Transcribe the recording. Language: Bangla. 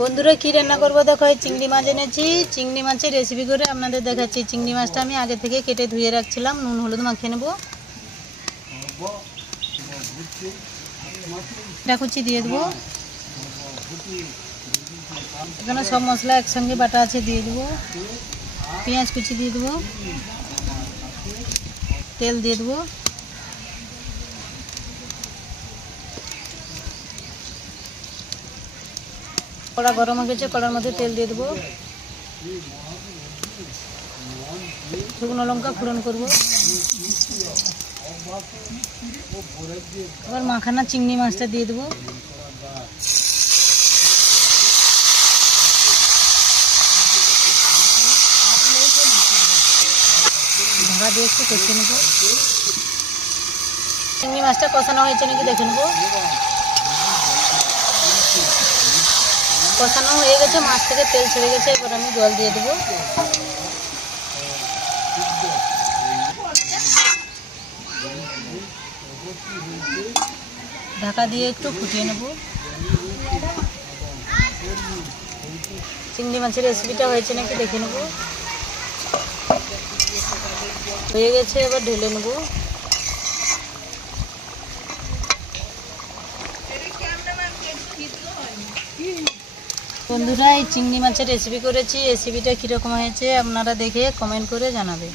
বন্ধুরা কি রান্না করবো দেখো, চিংড়ি মাছ এনেছি। চিংড়ি মাছের রেসিপি করে আপনাদের দেখাচ্ছি। চিংড়ি মাছটা আমি আগে থেকে কেটে ধুয়ে রাখছিলাম, নুন হলুদ মাখিয়ে নেব। এটা কুচি দিয়ে দেবো। এখানে সব মশলা একসঙ্গে বাটা আছে, দিয়ে দেবো। পেঁয়াজ কুচি দিয়ে দেবো, তেল দিয়ে দেবো। কড়া গরম হয়ে গেছে, কড়ার মধ্যে তেল দিয়ে দেবো। শুকনো লঙ্কা ফোড়ন করব। এবার মাখানা চিংড়ি মাছটা দিয়ে দেবো। ঢাকা দিয়ে একটু কষিয়ে নেব। চিংড়ি মাছটা কষানো হয়েছে নাকি দেখে নেব। কষানো হয়ে গেছে, মাছ থেকে তেল ছেড়ে গেছে। এবার আমি জল দিয়ে দেবো। ঢাকা দিয়ে একটু ফুটিয়ে নেব। চিংড়ি মাছের রেসিপিটা হয়েছে নাকি দেখে নেব। হয়ে গেছে, এবার ঢেলে নেব। বন্ধুরা এই চিংড়ি মাছের রেসিপি করেছি। রেসিপিটা কীরকম হয়েছে আপনারা দেখে কমেন্ট করে জানাবে।